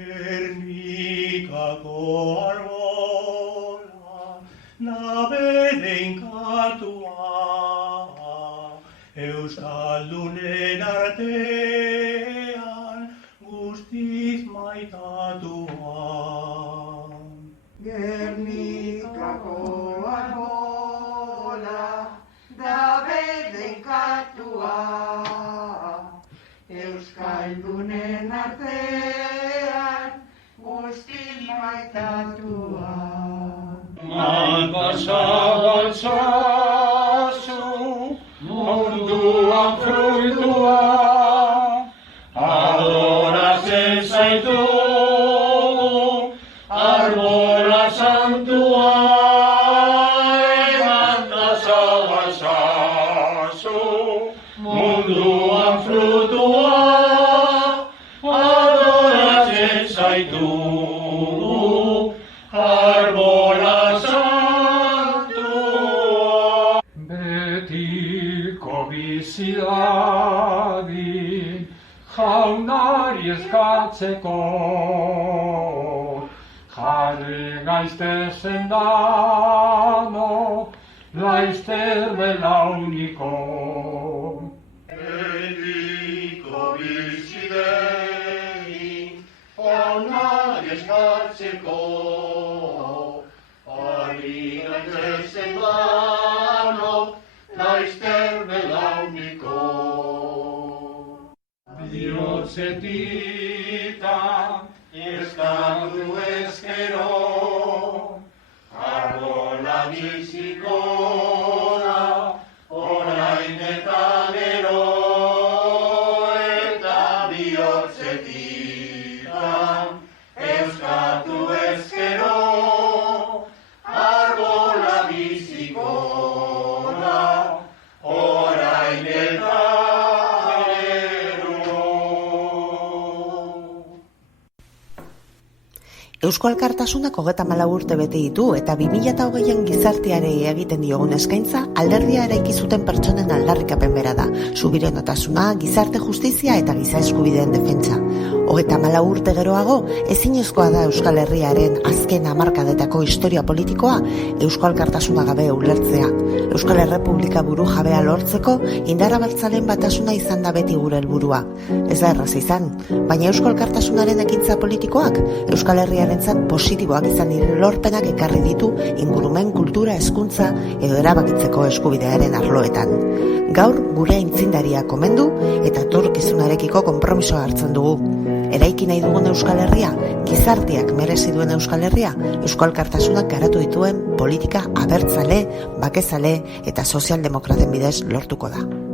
Gernikako arbola, nabeden katua, Euskaldunen artean guztiz maitatua. Gernikako arbola, nabeden katua, Euskaldunen artean guztiz maitatua. Pasa baltzazu munduan fruitua, adoratzen zaitu arbola santua. Eman pasa baltzazu munduan fruitua, adoratzen zaitu arbola santua. Betiko bizi dadin jaunari eskatzeko, jarri gaiztezen dano, laizter belauniko. Betiko bizi dadin jaunari eskatzeko, Zen danok, laizter belauniko. Bihotzetitan eskatu ezkero, arbola biziko da, orain eta gero. Eta bihotzetitan eskatu ezkero, Eusko Alkartasunak 34 urte bete ditu eta 2020an gizarteari egiten diogun eskaintza alderdia eraiki zuten pertsonen aldarrikapen bera da. Subiranotasuna, gizarte justizia eta giza eskubideen defentsa. 34 urte geroago, ezinezkoa da Euskal Herriaren azken hamarkadetako historia politikoa Eusko Alkartasuna gabe ulertzea. Euskal Errepublika buru jabea lortzeko indar abertzaleen batasuna izan da beti gure helburua. Ez da erraza izan, baina Eusko Alkartasunaren ekintza politikoak Euskal Herriarentzat positiboak izan diren lorpenak ekarri ditu ingurumen, kultura, hezkuntza edo erabakitzeko eskubidearen arloetan. Gaur gure aitzindaria komendu eta etorkizunarekiko konpromisoa hartzen dugu. Eraiki nahi dugun Euskal Herria, gizarteak merezi duen Euskal Herria, Eusko Alkartasunak garatu dituen politika abertzale, bakezale eta sozialdemokraten bidez lortuko da.